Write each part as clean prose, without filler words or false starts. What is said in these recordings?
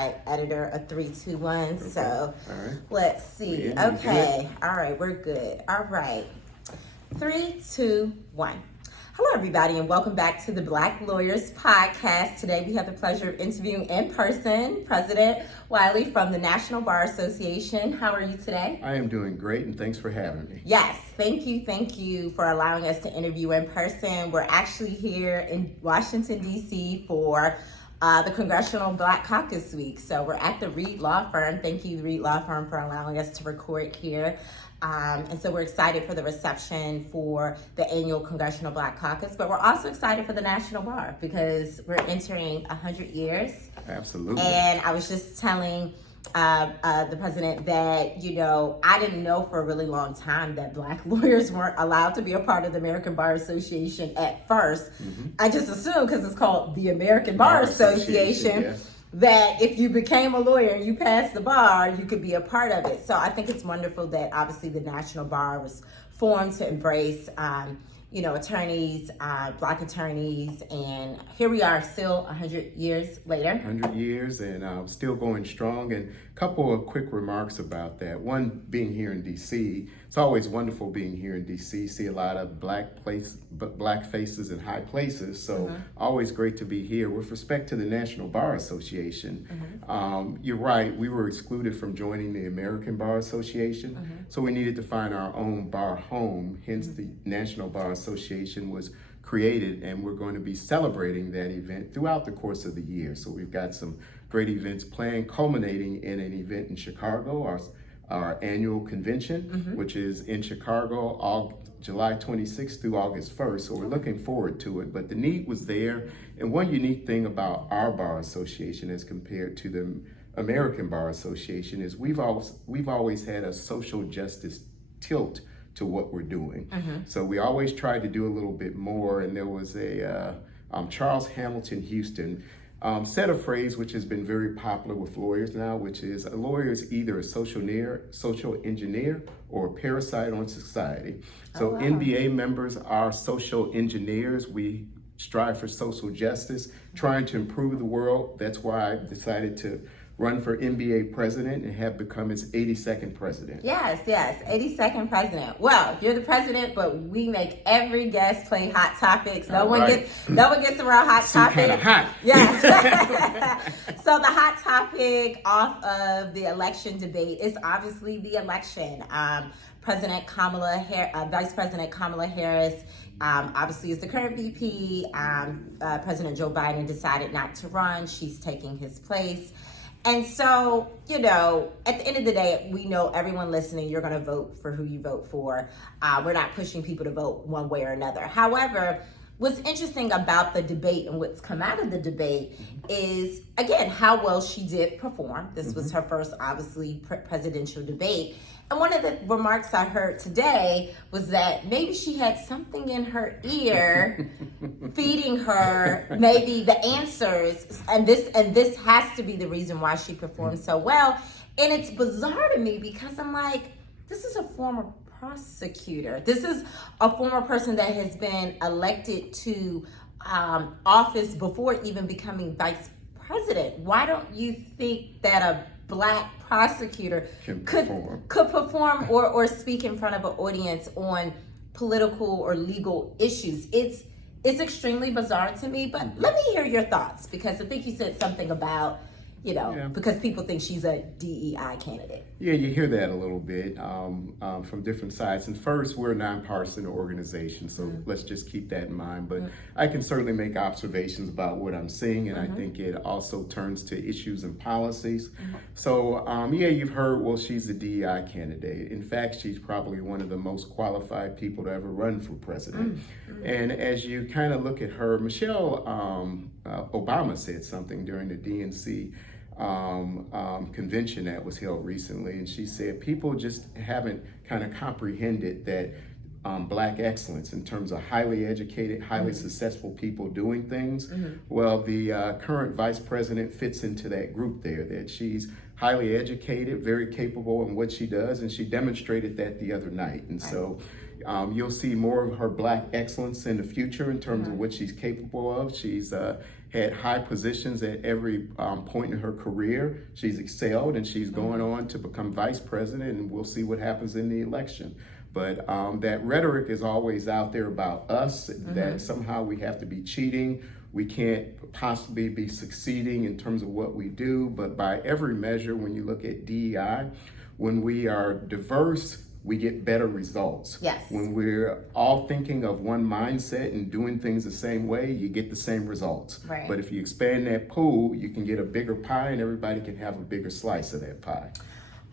editor of 321. Okay. So all right. let's see. Yeah, Okay. All right. We're good. All right. 3, 2, 1. Hello, everybody, and welcome back to the Black Lawyers Podcast. Today, we have the pleasure of interviewing in person President Wiley from the National Bar Association. How are you today? I am doing great, and thanks for having me. Yes, thank you for allowing us to interview in person. We're actually here in Washington, D.C. for the Congressional Black Caucus Week. So we're at the Reed Law Firm. Thank you, Reed Law Firm, for allowing us to record here. And so we're excited for the reception for the annual Congressional Black Caucus, but we're also excited for the National Bar because we're entering 100 years. Absolutely. And I was just telling the president that, I didn't know for a really long time that Black lawyers weren't allowed to be a part of the American Bar Association at first. Mm-hmm. I just assumed because it's called the American Bar Association. Yes. That if you became a lawyer and you passed the bar, you could be a part of it. So I think it's wonderful that obviously the National Bar was formed to embrace, attorneys, Black attorneys, and here we are still 100 years later. 100 years and still going strong. And a couple of quick remarks about that. One, being here in D.C., it's always wonderful being here in D.C., see a lot of black faces in high places, so always great to be here. With respect to the National Bar Association, you're right, we were excluded from joining the American Bar Association, so we needed to find our own bar home, hence the National Bar Association was created, and we're going to be celebrating that event throughout the course of the year. So we've got some great events planned, culminating in an event in Chicago, our annual convention, which is in Chicago, July 26th through August 1st. So we're looking forward to it. But the need was there. And one unique thing about our bar association as compared to the American Bar Association is we've always had a social justice tilt to what we're doing. So we always tried to do a little bit more. And there was a Charles Hamilton Houston said a phrase which has been very popular with lawyers now, which is a lawyer is either a social engineer or a parasite on society. So NBA members are social engineers. We strive for social justice, trying to improve the world. That's why I decided to run for NBA president and have become its 82nd president. Yes, 82nd president. Well, you're the president, but we make every guest play hot topics. No one gets around hot topics. Kind of hot. Yes. So the hot topic off of the election debate is obviously the election. Vice President Kamala Harris obviously is the current VP. President Joe Biden decided not to run. She's taking his place. And so, at the end of the day, we know everyone listening, you're going to vote for who you vote for. We're not pushing people to vote one way or another. However, what's interesting about the debate and what's come out of the debate is, again, how well she did perform. This was her first, obviously, presidential debate. And one of the remarks I heard today was that maybe she had something in her ear feeding her maybe the answers, and this has to be the reason why she performed so well. And it's bizarre to me because I'm like, this is a former prosecutor. This is a former person that has been elected to office before even becoming vice president. Why don't you think that a Black prosecutor could perform or speak in front of an audience on political or legal issues? It's extremely bizarre to me, but let me hear your thoughts, because I think you said something about, because people think she's a DEI candidate. Yeah, you hear that a little bit from different sides. And first, we're a nonpartisan organization, so let's just keep that in mind. But I can certainly make observations about what I'm seeing, and I think it also turns to issues and policies. So, you've heard, well, she's a DEI candidate. In fact, she's probably one of the most qualified people to ever run for president. And as you kind of look at her, Michelle Obama said something during the DNC convention that was held recently, and she said people just haven't kind of comprehended that Black excellence in terms of highly educated, highly successful people doing things. Well, the current vice president fits into that group there, that she's highly educated, very capable in what she does, and she demonstrated that the other night. And so you'll see more of her Black excellence in the future in terms of what she's capable of. She's had high positions at every point in her career. She's excelled, and she's going on to become vice president, and we'll see what happens in the election. But that rhetoric is always out there about us, that somehow we have to be cheating. We can't possibly be succeeding in terms of what we do. But by every measure, when you look at DEI, when we are diverse, we get better results. Yes. When we're all thinking of one mindset and doing things the same way, you get the same results. Right. But if you expand that pool, you can get a bigger pie, and everybody can have a bigger slice of that pie.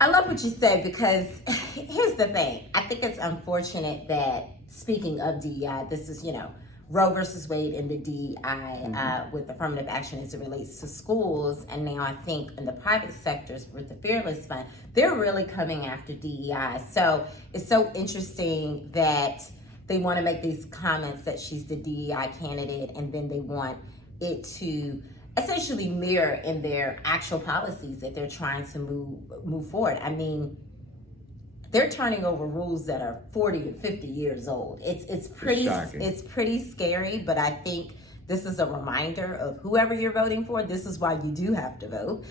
I love what you said, because here's the thing. I think it's unfortunate that, speaking of DEI, this is, Roe versus Wade and the DEI with affirmative action as it relates to schools. And now I think in the private sectors with the Fearless Fund, they're really coming after DEI. So it's so interesting that they want to make these comments that she's the DEI candidate, and then they want it to essentially mirror in their actual policies that they're trying to move forward. I mean, they're turning over rules that are 40 and 50 years old. It's pretty scary, but I think this is a reminder of whoever you're voting for. This is why you do have to vote,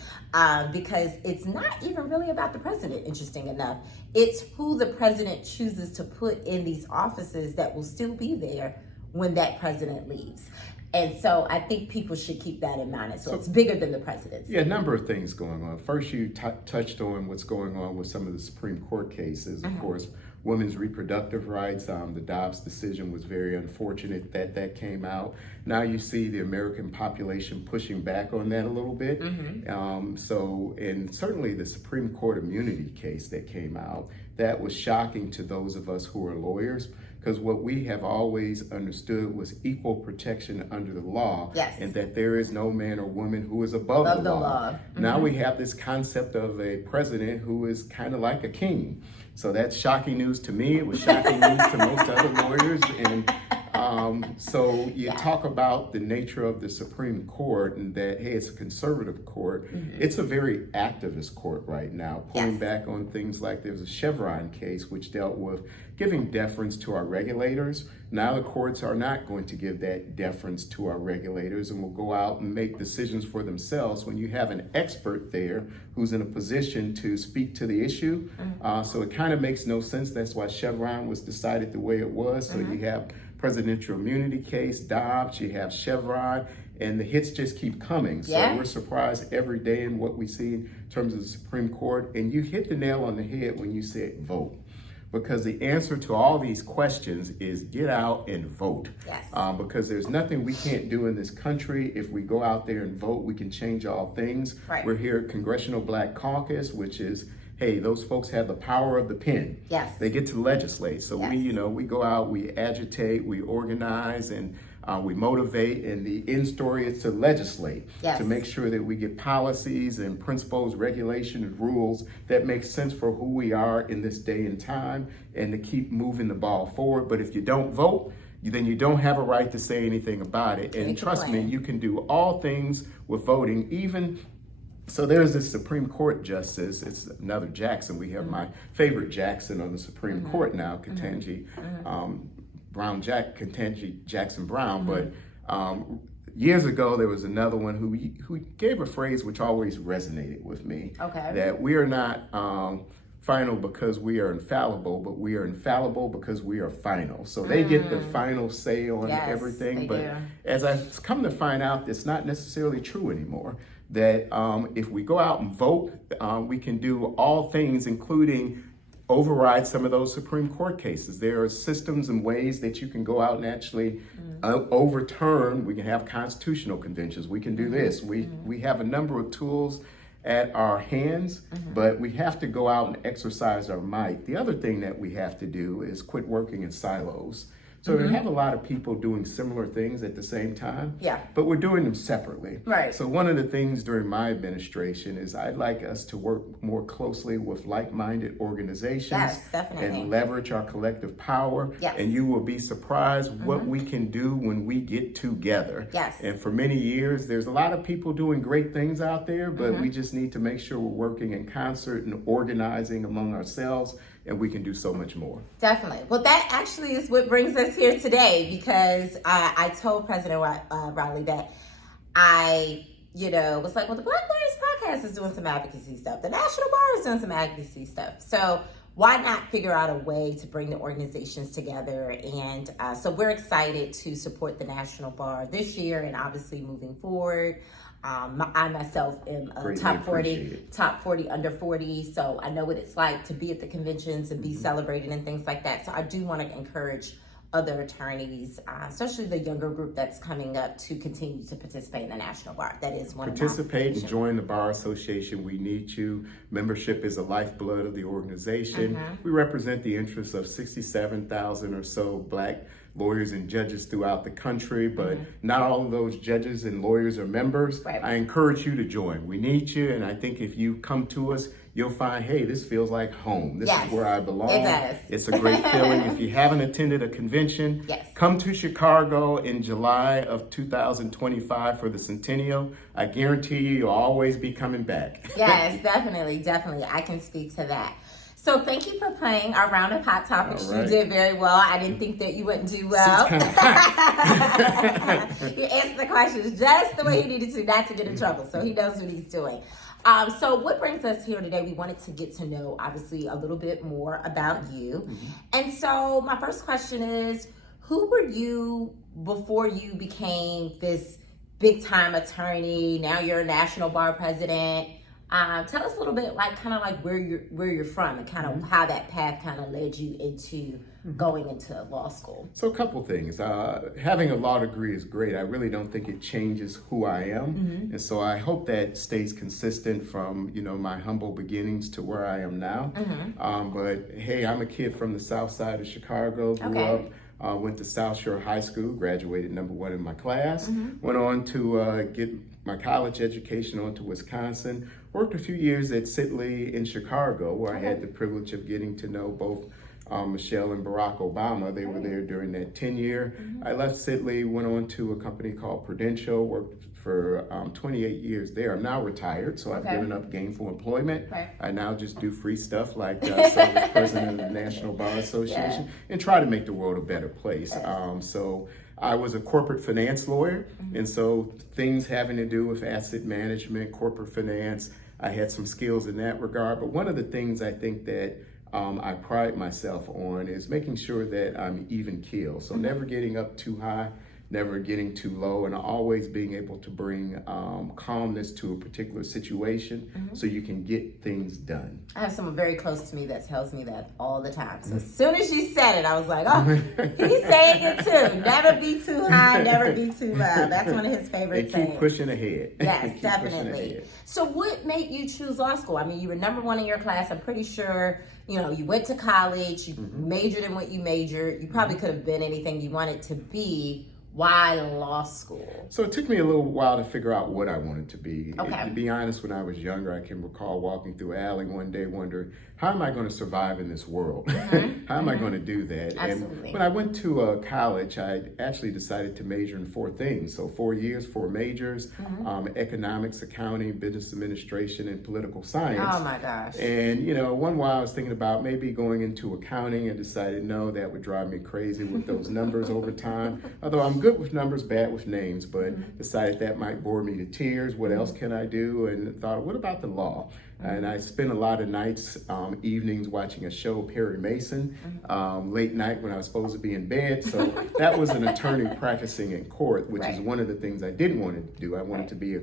because it's not even really about the president, interesting enough. It's who the president chooses to put in these offices that will still be there when that president leaves. And so I think people should keep that in mind. So it's bigger than the presidency. Yeah, a number of things going on. First, you touched on what's going on with some of the Supreme Court cases. Of course, women's reproductive rights, the Dobbs decision was very unfortunate that came out. Now you see the American population pushing back on that a little bit. And certainly the Supreme Court immunity case that came out, that was shocking to those of us who are lawyers, because what we have always understood was equal protection under the law, and that there is no man or woman who is above the law. Now we have this concept of a president who is kind of like a king. So that's shocking news to me. It was shocking news to most other lawyers. And so you talk about the nature of the Supreme Court, and that, hey, it's a conservative court. It's a very activist court right now, pulling back on things like there's a Chevron case which dealt with giving deference to our regulators. Now the courts are not going to give that deference to our regulators and will go out and make decisions for themselves when you have an expert there who's in a position to speak to the issue. So it kind of makes no sense. That's why Chevron was decided the way it was. So you have presidential immunity case, Dobbs, you have Chevron, and the hits just keep coming. So we're surprised every day in what we see in terms of the Supreme Court. And you hit the nail on the head when you said vote. Because the answer to all these questions is get out and vote. Because there's nothing we can't do in this country. If we go out there and vote, we can change all things. We're here at Congressional Black Caucus, which is, hey, those folks have the power of the pen. They get to legislate. So we go out, we agitate, we organize, and we motivate, and the end story is to legislate, to make sure that we get policies and principles, regulations, rules that make sense for who we are in this day and time, and to keep moving the ball forward. But if you don't vote, then you don't have a right to say anything about it. And trust me, you can do all things with voting, even. So there's this Supreme Court justice, it's another Jackson. We have my favorite Jackson on the Supreme Court now, Ketanji Ketanji Jackson Brown. But years ago, there was another one who gave a phrase which always resonated with me. That we are not final because we are infallible, but we are infallible because we are final. So they get the final say on everything. But as I've come to find out, it's not necessarily true anymore. That if we go out and vote, we can do all things, including override some of those Supreme Court cases. There are systems and ways that you can go out and actually overturn. We can have constitutional conventions. We can do this. We have a number of tools at our hands, but we have to go out and exercise our might. The other thing that we have to do is quit working in silos. So we have a lot of people doing similar things at the same time, but we're doing them separately. So one of the things during my administration is I'd like us to work more closely with like-minded organizations and leverage our collective power. And you will be surprised what we can do when we get together. And for many years, there's a lot of people doing great things out there, but we just need to make sure we're working in concert and organizing among ourselves, and we can do so much more. Definitely. Well, that actually is what brings us here today, because I told President Wiley that I, was like, well, the Black Lawyers Podcast is doing some advocacy stuff. The National Bar is doing some advocacy stuff. So why not figure out a way to bring the organizations together? And so we're excited to support the National Bar this year and obviously moving forward. I myself am a top 40 under 40. So I know what it's like to be at the conventions and be celebrated and things like that. So I do want to encourage other attorneys, especially the younger group that's coming up, to continue to participate in the National Bar. That is one Participate and join the Bar Association. We need you. Membership is the lifeblood of the organization. We represent the interests of 67,000 or so Black lawyers and judges throughout the country, but not all of those judges and lawyers are members. Right. I encourage you to join. We need you, and I think if you come to us, you'll find, hey, this feels like home. This is where I belong. It does. It's a great feeling. If you haven't attended a convention, come to Chicago in July of 2025 for the Centennial. I guarantee you'll always be coming back. Yes, definitely. I can speak to that. So thank you for playing our round of Hot Topics. Right. You did very well. I didn't think that you wouldn't do well. You answered the questions just the way you needed to, not to get in trouble. So he knows what he's doing. So what brings us here today, we wanted to get to know, obviously, a little bit more about you. And so my first question is, who were you before you became this big time attorney? Now you're a National Bar president. Tell us a little bit, where you're from and kind of how that path kind of led you into going into law school. So a couple things. Having a law degree is great. I really don't think it changes who I am, and so I hope that stays consistent from my humble beginnings to where I am now. But hey, I'm a kid from the South Side of Chicago. Grew up. Went to South Shore High School. Graduated #1 in my class. Went on to get my college education on to Wisconsin. Worked a few years at Sidley in Chicago, where I had the privilege of getting to know both Michelle and Barack Obama. They were there during that tenure. I left Sidley, went on to a company called Prudential, worked for 28 years there. I'm now retired, so I've given up gainful employment. I now just do free stuff like serve as president of the National Bar Association and try to make the world a better place. So I was a corporate finance lawyer, and so things having to do with asset management, corporate finance, I had some skills in that regard. But one of the things I think that I pride myself on is making sure that I'm even keel. So never getting up too high, never getting too low, and always being able to bring calmness to a particular situation so you can get things done. I have someone very close to me that tells me that all the time. So as soon as she said it, I was like, oh, he's saying it too. Never be too high, never be too low. That's one of his favorite things. Keep pushing ahead. Yes, definitely. So what made you choose law school? I mean, you were #1 in your class. I'm pretty sure, you went to college, you majored in what you majored. You probably could have been anything you wanted to be. Why law school? So it took me a little while to figure out what I wanted to be. Okay. To be honest, when I was younger, I can recall walking through an alley one day wondering, how am I going to survive in this world? How am I going to do that? Absolutely. And when I went to college, I actually decided to major in 4 things. So 4 years, 4 majors, economics, accounting, business administration, and political science. Oh my gosh. And, one while I was thinking about maybe going into accounting and decided, no, that would drive me crazy with those numbers over time. Although I'm good with numbers, bad with names, but decided that might bore me to tears. What else can I do? And thought, what about the law? And I spent a lot of nights, evenings watching a show, Perry Mason, late night when I was supposed to be in bed. So that was an attorney practicing in court, which is one of the things I didn't want to do. I wanted to be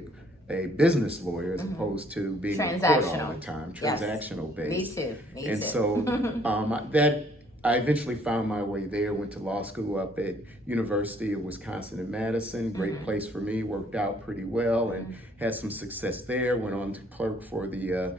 a business lawyer as opposed to being in court all the time, transactional based. Me too. And so I eventually found my way there, went to law school up at University of Wisconsin in Madison. Great place for me, worked out pretty well and had some success there. Went on to clerk for the,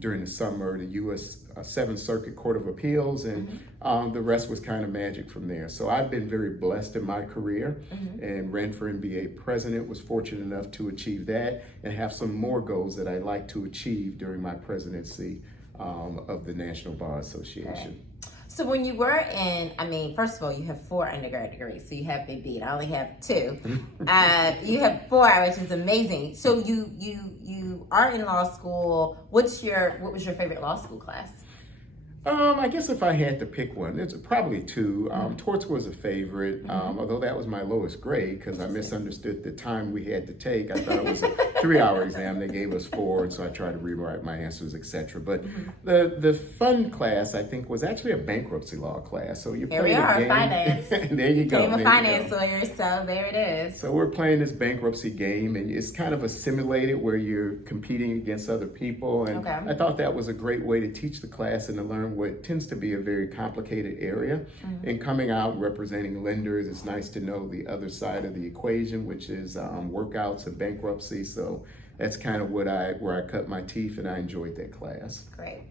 during the summer, the U.S. 7th Circuit Court of Appeals, and the rest was kind of magic from there. So I've been very blessed in my career and ran for NBA president, was fortunate enough to achieve that and have some more goals that I'd like to achieve during my presidency of the National Bar Association. So when you were in, first of all, you have 4 undergrad degrees, so you have been beat. I only have 2. You have 4, which is amazing. So you are in law school. What was your favorite law school class? I guess if I had to pick one, it's probably two. Torts was a favorite, although that was my lowest grade because I misunderstood the time we had to take. I thought it was a 3-hour exam. They gave us 4, and so I tried to rewrite my answers, etc. But the fun class, I think, was actually a bankruptcy law class. So you're playing a game. Finance. There you go. I'm a finance lawyer, so there it is. So we're playing this bankruptcy game, and it's kind of a simulated where you're competing against other people. And I thought that was a great way to teach the class and to learn what tends to be a very complicated area. And coming out and representing lenders, it's nice to know the other side of the equation, which is workouts and bankruptcy. So that's kind of where I cut my teeth, and I enjoyed that class. Great.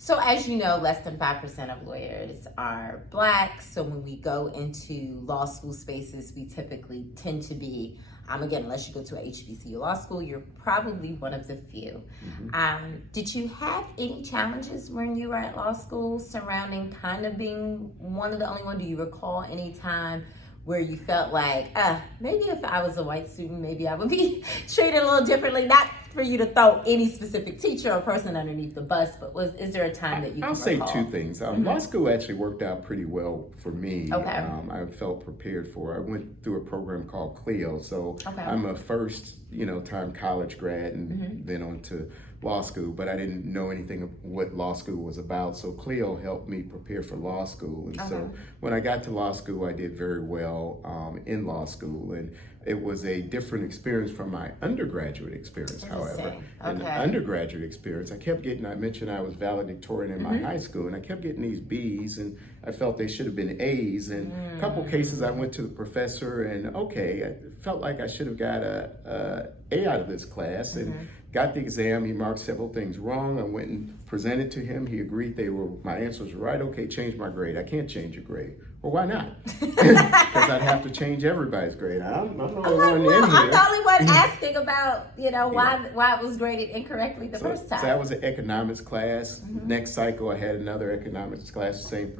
So as you know, less than 5% of lawyers are Black. So when we go into law school spaces, we typically tend to be, again, unless you go to a HBCU law school, you're probably one of the few. Did you have any challenges when you were at law school surrounding kind of being one of the only one? Do you recall any time where you felt like, maybe if I was a white student, maybe I would be treated a little differently? Not for you to throw any specific teacher or person underneath the bus, but is there a time that you can recall? I'll say two things. Law school actually worked out pretty well for me. I felt prepared for it. I went through a program called CLEO, so I'm a first time college grad and then on to law school, but I didn't know anything of what law school was about. So CLEO helped me prepare for law school. And so when I got to law school, I did very well in law school. And it was a different experience from my undergraduate experience, however. In the undergraduate experience, I mentioned I was valedictorian in my high school, and I kept getting these B's, and I felt they should have been A's. And a couple cases I went to the professor, and I felt like I should have got a A out of this class, and got the exam. He marked several things wrong. I went and presented to him. He agreed my answers were right. Okay, change my grade. I can't change your grade. Well, why not? Because I'd have to change everybody's grade. I'm the only one in here. I'm the only one asking about, why it was graded incorrectly the first time. So that was an economics class. Next cycle, I had another economics class, same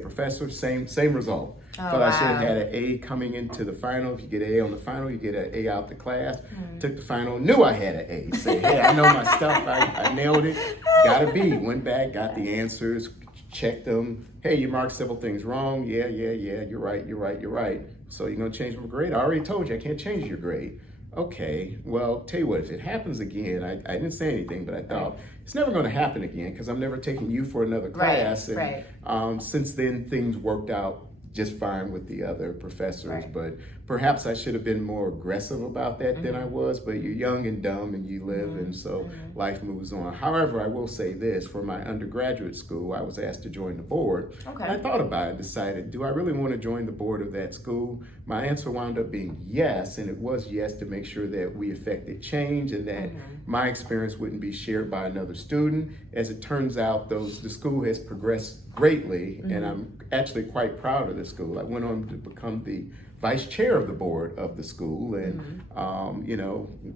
professor, same result. But I should have had an A coming into the final. If you get an A on the final, you get an A out the class. Took the final, knew I had an A. Said, hey, I know my stuff. I nailed it. Got a B. Went back, got the answers, checked them. Hey, you marked several things wrong. Yeah. You're right. So you're going to change my grade? I already told you I can't change your grade. Okay, well, tell you what, if it happens again, I didn't say anything, but I thought it's never going to happen again because I'm never taking you for another class. And since then, things worked out just fine with the other professors, but perhaps I should have been more aggressive about that than I was, but you're young and dumb and you live, and so life moves on. However, I will say this, for my undergraduate school, I was asked to join the board. And I thought about it, decided, do I really want to join the board of that school? My answer wound up being yes, and it was yes to make sure that we effected change and that my experience wouldn't be shared by another student. As it turns out, the school has progressed greatly, and I'm actually quite proud of the school. I went on to become the vice chair of the board of the school, and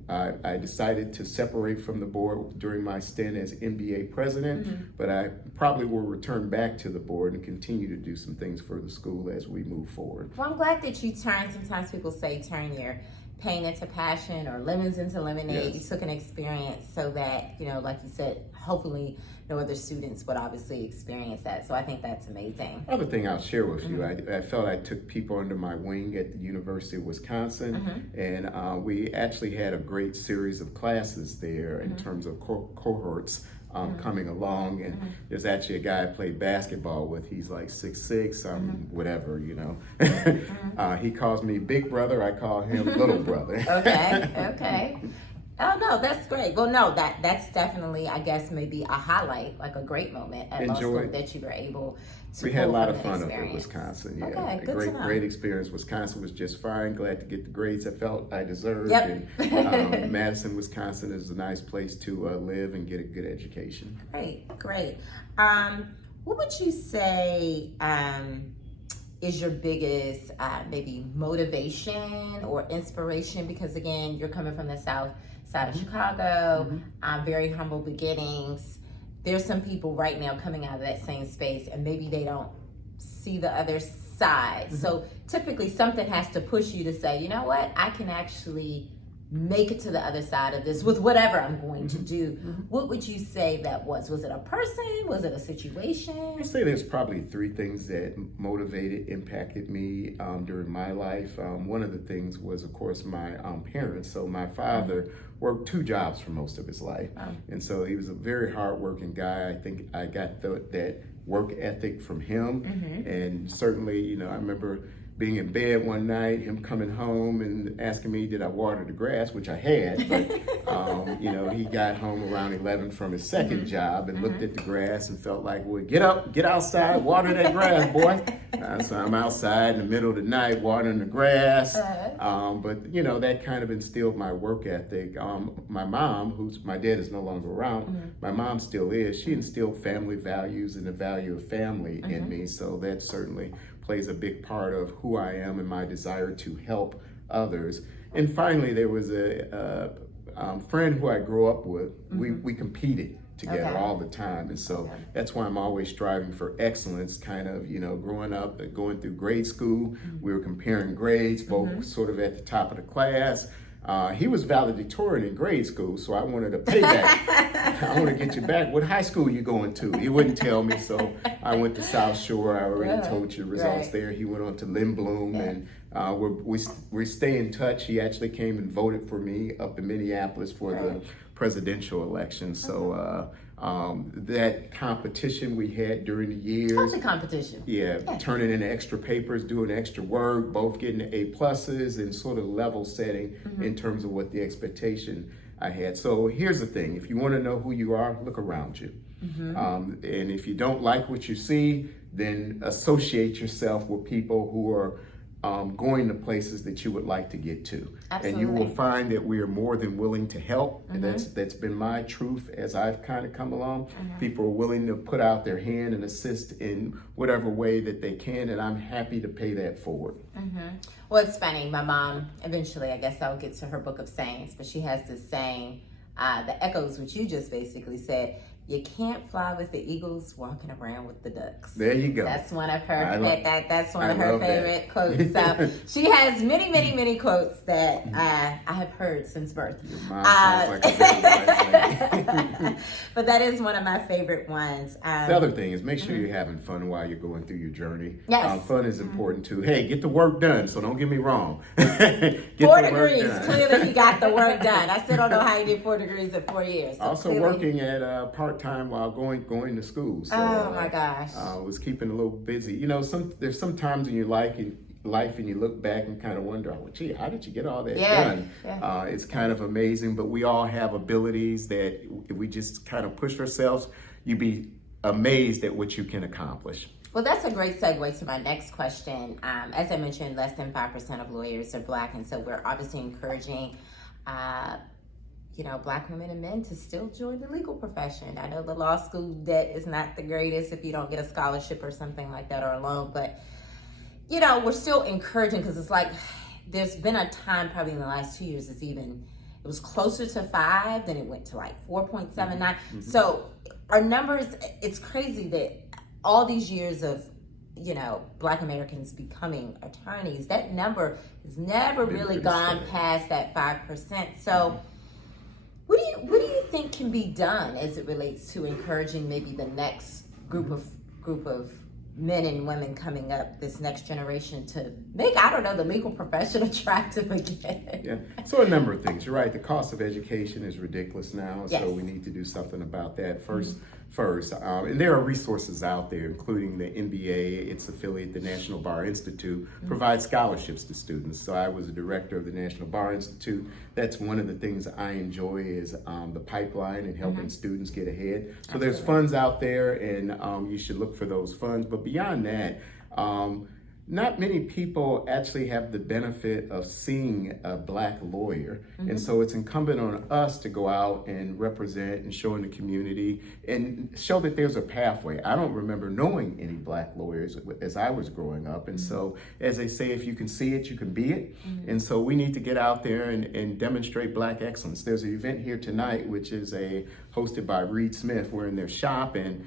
I decided to separate from the board during my stint as MBA president, but I probably will return back to the board and continue to do some things for the school as we move forward. Well, I'm glad that you sometimes people say turn your pain into passion or lemons into lemonade. You took an experience so that, like you said, hopefully no other students would obviously experience that. So I think that's amazing. Other thing I'll share with you, I felt I took people under my wing at the University of Wisconsin, and we actually had a great series of classes there in terms of cohorts coming along, and there's actually a guy I played basketball with. He's like 6'6", whatever, he calls me big brother, I call him little brother. Okay. Oh no, that's great. Well, no, that's definitely, I guess, maybe a highlight, like a great moment at law school that you were able to. We had a lot of fun up in Wisconsin. Okay, good to know. Great experience. Wisconsin was just fine. Glad to get the grades I felt I deserved. And Madison, Wisconsin is a nice place to live and get a good education. Great. What would you say is your biggest maybe motivation or inspiration? Because again, you're coming from the South side of Chicago, very humble beginnings. There's some people right now coming out of that same space and maybe they don't see the other side. So typically something has to push you to say, you know what, I can actually make it to the other side of this with whatever I'm going to do, what would you say that was? Was it a person? Was it a situation? I'd say there's probably three things that impacted me during my life. One of the things was, of course, my parents. So my father worked two jobs for most of his life. And so he was a very hardworking guy. I think I got that work ethic from him. And certainly, you know, I remember being in bed one night, him coming home and asking me, did I water the grass, which I had, but you know, he got home around 11 from his second job and looked at the grass and felt like, well, get up, get outside, water that grass, boy. So I'm outside in the middle of the night watering the grass. But you know, that kind of instilled my work ethic. My mom, my dad is no longer around, my mom still is, she instilled family values and the value of family in me. So that certainly plays a big part of who I am and my desire to help others. And finally, there was a friend who I grew up with. We competed together all the time. And so that's why I'm always striving for excellence, kind of, you know, growing up, going through grade school, we were comparing grades, both sort of at the top of the class. He was valedictorian in grade school, so I wanted to pay back. I want to get you back. What high school you going to? He wouldn't tell me, so I went to South Shore. I already told you the results there. He went on to Lindblom, and we stay in touch. He actually came and voted for me up in Minneapolis for the presidential election. So that competition we had during the years. What's the competition? Yeah, turning in extra papers, doing extra work, both getting A+s and sort of level setting in terms of what the expectation I had. So here's the thing, if you want to know who you are, look around you. And if you don't like what you see, then associate yourself with people who are going to places that you would like to get to. Absolutely. And you will find that we are more than willing to help. And that's been my truth as I've kind of come along. People are willing to put out their hand and assist in whatever way that they can, and I'm happy to pay that forward. Well, it's funny. My mom, eventually, I guess I'll get to her book of sayings, but she has this saying that echoes what you just basically said. You can't fly with the eagles walking around with the ducks. There you go. That's one of her that's one of her favorite that. quotes. So she has many, many, many quotes that I have heard since birth. Your mom sounds like a very wise lady. But that is one of my favorite ones. The other thing is make sure you're having fun while you're going through your journey. Yes. Fun is important too. Hey, get the work done, so don't get me wrong. 4 degrees. Clearly he got the work done. I still don't know how he did 4 degrees in 4 years. So also clearly. working at part-time while going to school. So, oh my gosh. Was keeping a little busy. You know, there's some times in your life and you look back and kind of wonder, oh, gee, how did you get all that done? It's kind of amazing, but we all have abilities that if we just kind of push ourselves, you'd be amazed at what you can accomplish. Well, that's a great segue to my next question. As I mentioned, less than 5% of lawyers are Black, and so we're obviously encouraging Black women and men to still join the legal profession. I know the law school debt is not the greatest if you don't get a scholarship or something like that or a loan, but, you know, we're still encouraging because it's like there's been a time probably in the last 2 years it was closer to 5, then it went to like 4.79. So our numbers, it's crazy that all these years of, you know, Black Americans becoming attorneys, that number has never really gone past that 5%. So what do you think can be done as it relates to encouraging maybe the next group of men and women coming up, this next generation, to make, I don't know, the legal profession attractive again? Yeah, so a number of things. You're right, the cost of education is ridiculous now, so we need to do something about that first. And there are resources out there, including the NBA, its affiliate, the National Bar Institute, provides scholarships to students. So I was a director of the National Bar Institute. That's one of the things I enjoy is the pipeline and helping students get ahead. So there's funds out there, and you should look for those funds. But beyond that, not many people actually have the benefit of seeing a Black lawyer. And so it's incumbent on us to go out and represent and show in the community and show that there's a pathway. I don't remember knowing any Black lawyers as I was growing up. And so, as they say, if you can see it, you can be it. And so we need to get out there and demonstrate Black excellence. There's an event here tonight, which is hosted by Reed Smith. We're in their shop, and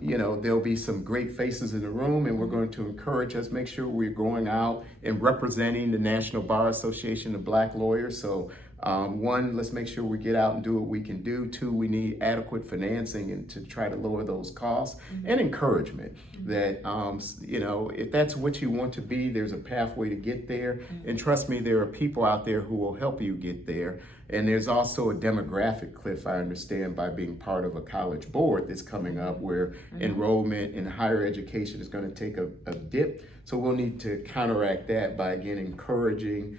there'll be some great faces in the room, and we're going to encourage us, make sure we're going out and representing the National Bar Association of Black lawyers. So One, let's make sure we get out and do what we can do. Two, we need adequate financing and to try to lower those costs, and encouragement that, if that's what you want to be, there's a pathway to get there. And trust me, there are people out there who will help you get there. And there's also a demographic cliff, I understand, by being part of a college board that's coming up where enrollment in higher education is going to take a dip. So we'll need to counteract that by, again, encouraging,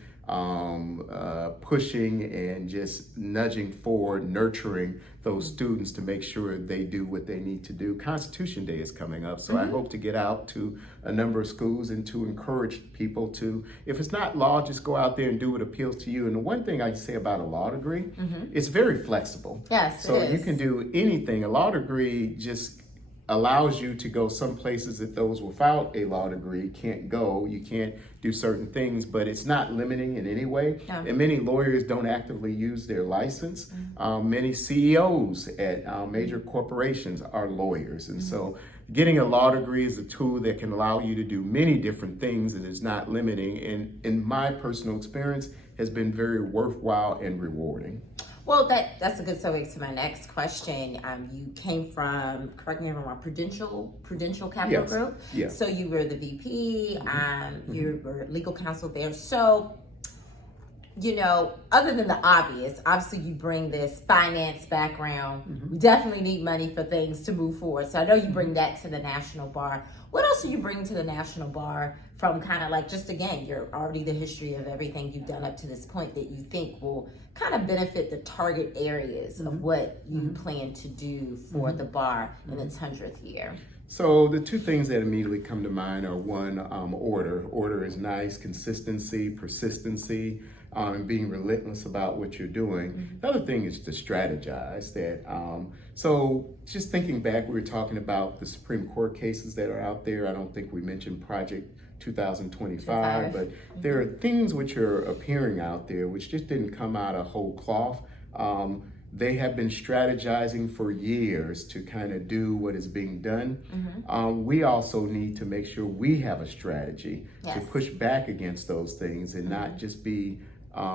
pushing, and just nudging forward, nurturing those students to make sure they do what they need to do. Constitution Day is coming up, so I hope to get out to a number of schools and to encourage people to, if it's not law, just go out there and do what appeals to you. And the one thing I say about a law degree, it's very flexible. Yes, so it is. You can do anything. A law degree just allows you to go some places that those without a law degree can't go. You can't do certain things, but it's not limiting in any way. Yeah. And many lawyers don't actively use their license. Many CEOs at major corporations are lawyers. And so getting a law degree is a tool that can allow you to do many different things and is not limiting. And in my personal experience, has been very worthwhile and rewarding. Well, that's a good segue to my next question. You came from, correct me if I'm wrong, Prudential Capital Group. Yes. So you were the VP. You were legal counsel there. So, other than the obvious, obviously you bring this finance background. We definitely need money for things to move forward. So I know you bring that to the National Bar. What else do you bring to the National Bar from kind of like, just again, you're already the history of everything you've done up to this point that you think will kind of benefit the target areas of what you plan to do for the bar in its 100th year? So the two things that immediately come to mind are one, order. Order is nice, consistency, persistency, and being relentless about what you're doing. The other thing is to strategize that. So just thinking back, we were talking about the Supreme Court cases that are out there. I don't think we mentioned Project 2025, but there are things which are appearing out there which just didn't come out of whole cloth. They have been strategizing for years to kind of do what is being done. We also need to make sure we have a strategy to push back against those things and not just be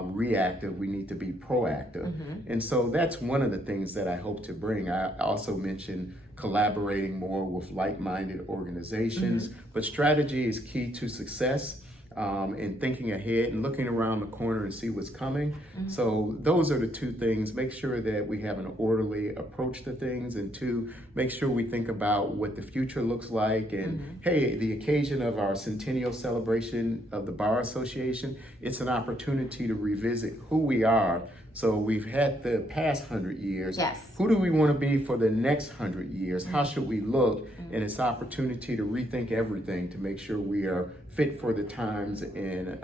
reactive. We need to be proactive. And so that's one of the things that I hope to bring. I also mentioned collaborating more with like-minded organizations, but strategy is key to success. And thinking ahead and looking around the corner and see what's coming. So those are the two things. Make sure that we have an orderly approach to things, and two, make sure we think about what the future looks like. And hey, the occasion of our centennial celebration of the Bar Association, it's an opportunity to revisit who we are. So we've had the past 100 years. Yes. Who do we want to be for the next 100 years? How should we look? And it's an opportunity to rethink everything to make sure we are fit for the times and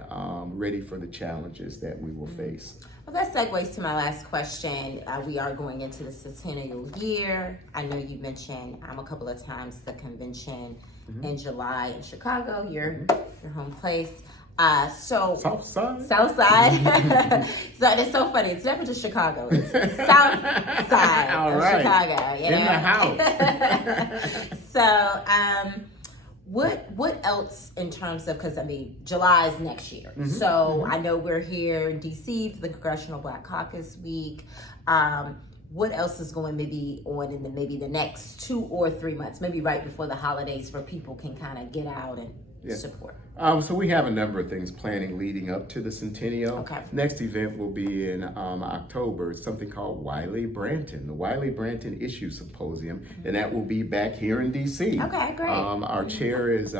ready for the challenges that we will face. Well, that segues to my last question. We are going into the centennial year. I know you mentioned a couple of times the convention in July in Chicago, your home place. South Side. South Side. So it's so funny. It's never just Chicago. It's South Side of Chicago. In the house. So, what else in terms of, because July is next year. So I know we're here in DC for the Congressional Black Caucus Week. What else is going maybe on in the next 2 or 3 months, maybe right before the holidays, where people can kind of get out and support? So we have a number of things planning leading up to the centennial. Okay. Next event will be in October. It's something called Wiley Branton, the Wiley Branton Issue Symposium, and that will be back here in DC. Okay, great. Our chair is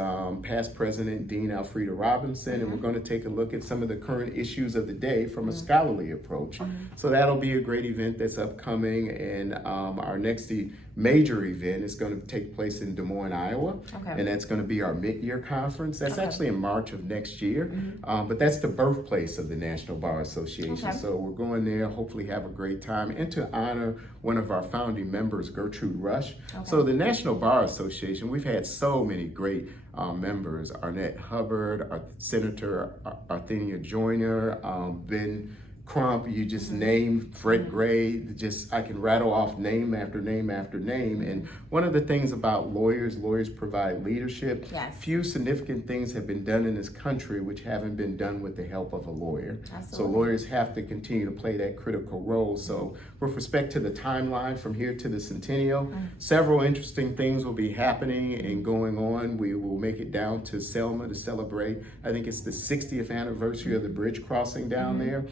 past President Dean Alfreda Robinson, and we're going to take a look at some of the current issues of the day from a scholarly approach. So that'll be a great event that's upcoming, and our next major event is going to take place in Des Moines, Iowa, and that's going to be our mid-year conference. That's actually in March of next year, but that's the birthplace of the National Bar Association. So we're going there, hopefully have a great time, and to honor one of our founding members, Gertrude Rush. So the National Bar Association, we've had so many great members: Arnett Hubbard, our Senator Arthenia Joyner, Ben Crump, you just name Fred Gray, just I can rattle off name after name after name. And one of the things about lawyers provide leadership. Yes. Few significant things have been done in this country which haven't been done with the help of a lawyer. Absolutely. So lawyers have to continue to play that critical role. So with respect to the timeline from here to the centennial, several interesting things will be happening and going on. We will make it down to Selma to celebrate, I think it's the 60th anniversary of the bridge crossing down there.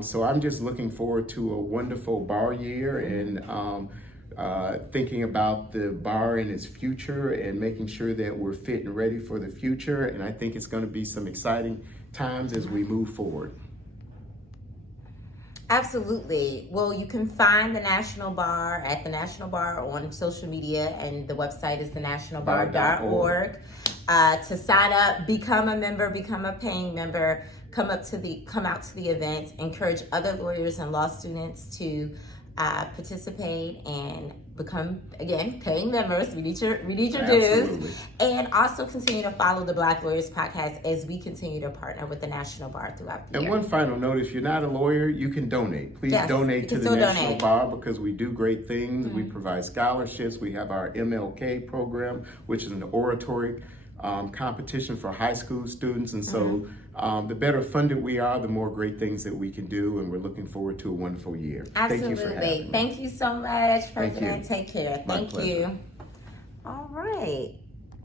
So I'm just looking forward to a wonderful bar year and thinking about the bar and its future and making sure that we're fit and ready for the future. And I think it's going to be some exciting times as we move forward. Absolutely. Well, you can find the National Bar at the National Bar on social media, and the website is thenationalbar.org. To sign up, become a member, become a paying member, come out to the events, encourage other lawyers and law students to participate and become, again, paying members. We need your dues. And also continue to follow the Black Lawyers Podcast as we continue to partner with the National Bar throughout the year. And one final note, if you're not a lawyer, you can donate. Please donate to the National Bar because we do great things. We provide scholarships. We have our MLK program, which is an oratory competition for high school students. And so the better funded we are, the more great things that we can do. And we're looking forward to a wonderful year. Absolutely. Thank you for having me. Thank you so much, President. Thank you. Take care. My Thank pleasure. you. All right.